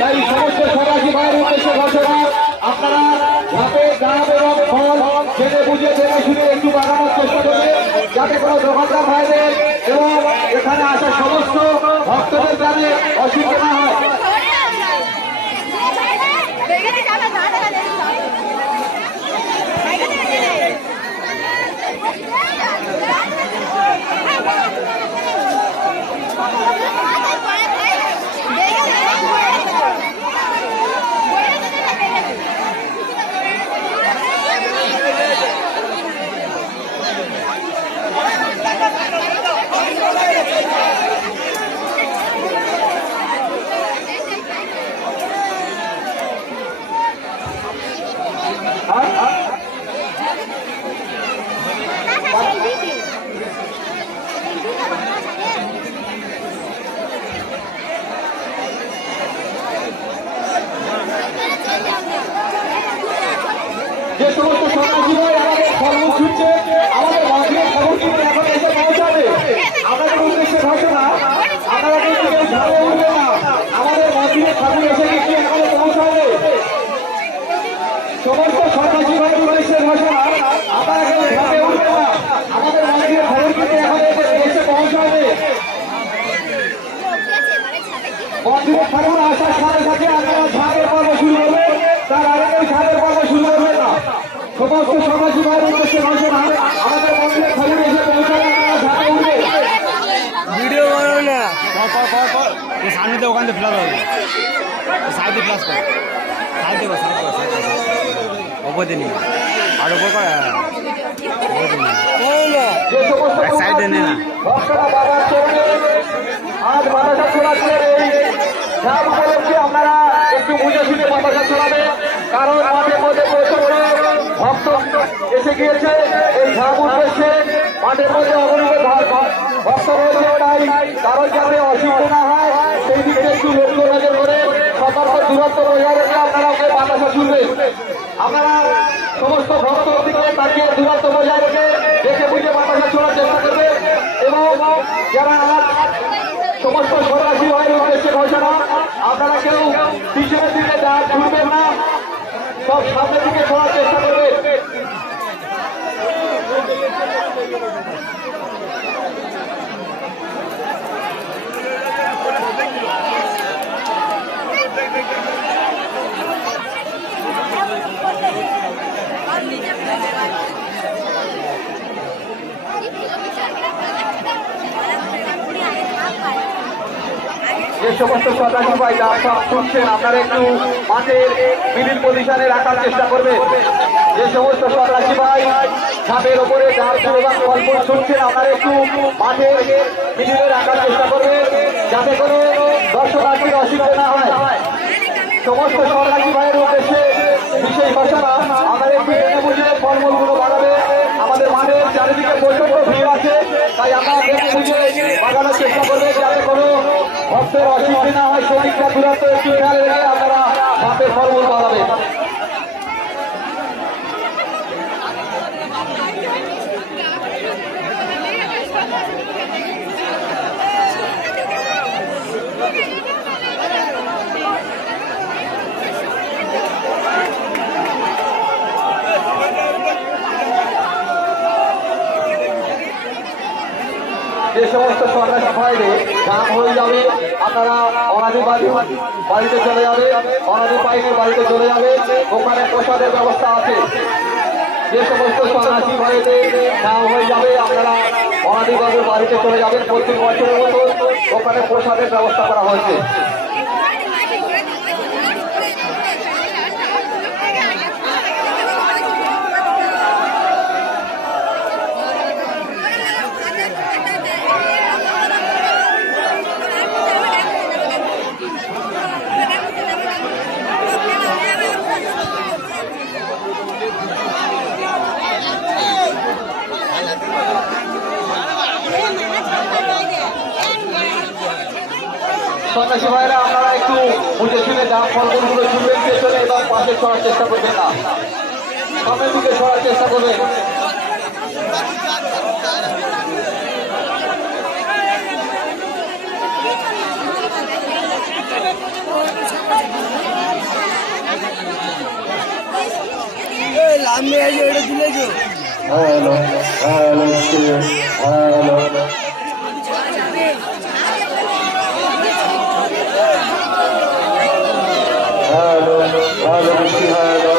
তাই সমস্ত সন্ন্যাসী ভাইয়ের উদ্দেশ্যে ঘোষণা, আপনারা ধাপে গাছ এবং ফল জেনে বুঝে দেখে শুনে একটু বাগানোর চেষ্টা করবে, যাতে কোনো দোকানদার ভাইদের এবং এখানে আসা সমস্ত ভক্তদের যাতে অসুবিধা না হয়। যে সমস্ত সন্ন্যাসী ভাই আমাদের ফলমূল ছুটছে, আমাদের মন্দিরের খবর কিন্তু এখন এসে পৌঁছাবে। আমাদের উদ্দেশ্যে ঘোষণা, আপনারা কিন্তু কেউ ঝাড়ে উঠবে না, আমাদের মন্দিরের খবর এসে কিন্তু এখানে পৌঁছাবে। সমস্ত সন্ন্যাসী ভাইয়ের উদ্দেশ্যে ঘোষণা, আপনারা কেউ ঝাড়ে উঠবে না, আমাদের মন্দিরের খবর কিন্তু এখন এসে পৌঁছাবে। মন্দিরের খবর আসার সাথে সাথে আপনারা ঝাড়ের পর্ব শুরু হবে, তার আগে কেউ ঝাড়ের পর্ব শুরু করবে না। সমস্ত সন্ন্যাসী ভাইয়ের উদ্দেশ্যে ঘোষণা, আমাদের মন্দিরের খবর এসে পৌঁছাবে, আপনারা ঝাড়ে উঠবে। ভিডিও বানাও না, সামনে দিয়ে ওখান থেকে ফ্লাস হবে, সাইডে ফ্লাস করো, সাইডে করো, ওপরে নিয়ে আর ওপর করে সাইডে নে না। আজ বাতাসা চলাচ্ছেন, এই ঝাপ উপলক্ষে আপনারা একটু বুঝে শুনে বাতাসা চলাবে, কারণ মাঠের মধ্যে প্রচুর ভক্ত এসে গিয়েছে। এই ঝাপ উদ্দেশ্যে মাঠের মধ্যে অগণিত ভক্ত রয়েছে, তাই কারো যাতে অসুবিধা না হয় সেই দিকে একটু লক্ষ্য নজর করে সতর্ক দূরত্ব বজায় রেখে আপনারা ওকে বাতাসা শুনবেন। আপনারা সমস্ত ভক্তর দিকে তাকিয়ে দূরত্ব বজায় রেখে দেখে বুঝে বাতাসা ছোড়ার চেষ্টা করবে। এবং যারা সমস্ত সন্ন্যাসী ভাইয়ের উদ্দেশ্যে ঘোষণা, আপনারা কেউ পিছনের দিকে ছুটবেন না, সব সামনের দিকে ছোড়ার চেষ্টা করবে। যে সমস্ত সন্ন্যাসী ভাই সব শুনছেন, আপনারা একটু মাঠের মিডিল পজিশনে রাখার চেষ্টা করবেন। যে সমস্ত সন্ন্যাসী ভাই ছাদের ওপরে ডাল এবং ফলফুল শুনছেন, আপনারা একটু মাঠের মিডিলে রাখার চেষ্টা করবেন, যাতে করে দর্শনার্থীর অসুবিধা না হয়। সমস্ত সন্ন্যাসী ভাইয়ের উদ্দেশ্যে বিশেষ ঘোষণা, আপনারা একটু জেনে বুঝে ফলমূলগুলো বাড়াবে। আমাদের মাঠের চারিদিকে প্রচন্ড ভিড় আছে, তাই আপনারা জেনে বুঝে বাগানোর চেষ্টা করবেন, যাতে কোনো ভক্তের অসুবিধা না হয়। সেদিকটা দূরত্ব একটু খেয়াল রেখে আপনারা মাঠের ফলমূল বাড়াবেন। যে সমস্ত সন্ন্যাসী ভাইরে গান হয়ে যাবে, আপনারা অনাদি বাড়িতে চলে যাবে, অনাদি পাইনের বাড়িতে চলে যাবে, ওখানে প্রসাদের ব্যবস্থা আছে। যে সমস্ত সন্ন্যাসী ভাইদের গান হয়ে যাবে, আপনারা অনাদি বাবুর বাড়িতে চলে যাবেন। প্রত্যেক বছরের মতো ওখানে প্রসাদের ব্যবস্থা করা হয়েছে। সন্ন্যাসী ভাইরা আপনারা একটু বুঝে শুনে যা ফলগুলো শুনবেন, পেছনে এবং পাশে ছড়ার চেষ্টা করবেন না, সামনের দিকে ছড়ার চেষ্টা করবেন। আমি এই যে এটা দিলেছো hello hello hello hello hello hello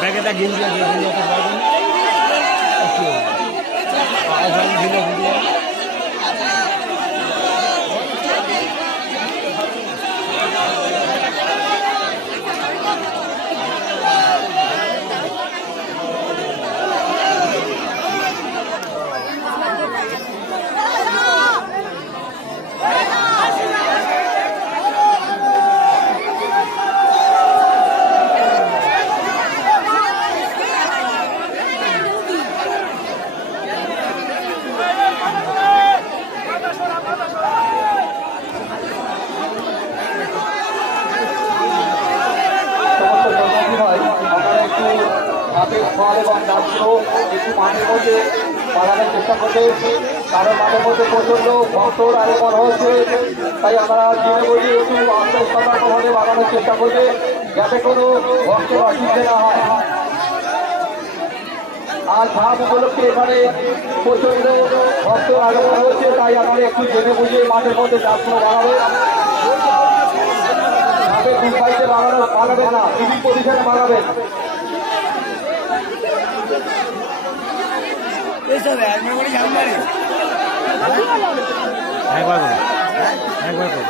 ব্যাগে একটা গেঞ্জি আছে গেঞ্জি একটা পারবেন পায়ে জল দিলে ভিডিও হাতের ফল এবং গাছগুলো একটু মাঠের মধ্যে বাগানোর চেষ্টা করবে কারণ মাঠের মধ্যে প্রচন্ড ভক্তর আগমন হয়েছে তাই আমরা জেনে বলি একটু আস্তে সতর্কভাবে বাগানোর চেষ্টা করবে যাতে কোনো ভক্তের অসুবিধা না হয় আর ধাপ উপলক্ষে এখানে প্রচন্ড ভক্তর আগমন হয়েছে তাই আপনারা একটু জেনে বুঝিয়ে মাঠের মধ্যে গাছগুলো বানাবে ধাপের দু সাইডে বানাবেন না বিভিন্ন পজিশনে বানাবেন এইসব একবার করে জানবারে একবার করে একবার করে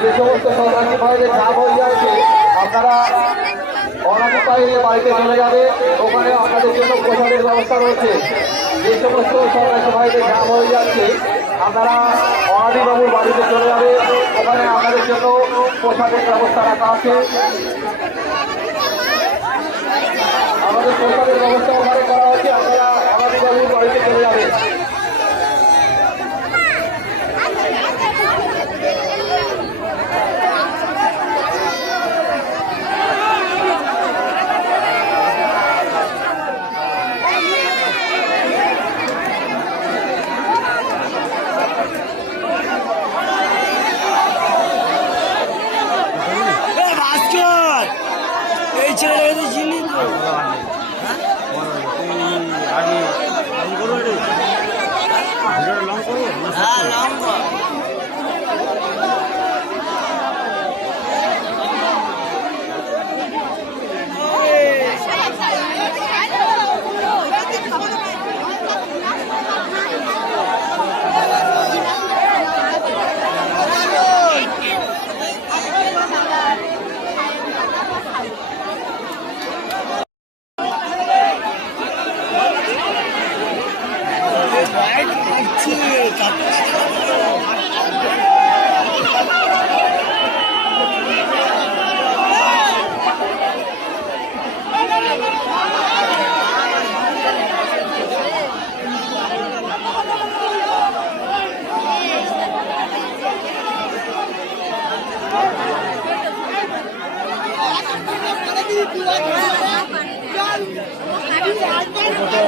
যে সমস্ত সন্ন্যাসী ভাইদের চাপ হয়ে যাচ্ছে আপনারা অনাদি বাইরে বাড়িতে চলে যাবে ওখানে আপনাদের জন্য প্রসাদের ব্যবস্থা রয়েছে যে সমস্ত সন্ন্যাসী ভাইদের চাপ হয়ে যাচ্ছে আপনারা অনাদিবাবুর বাড়িতে চলে যাবে ওখানে আপনাদের জন্য প্রসাদের ব্যবস্থা রাখা আছে আমাদের প্রসাদের ব্যবস্থা ওখানে করা হচ্ছে আপনারা অনাদিবাবুর বাড়িতে চলে যাবে ভাস্কর এই ছেলেটাকে তো চিনি তো চল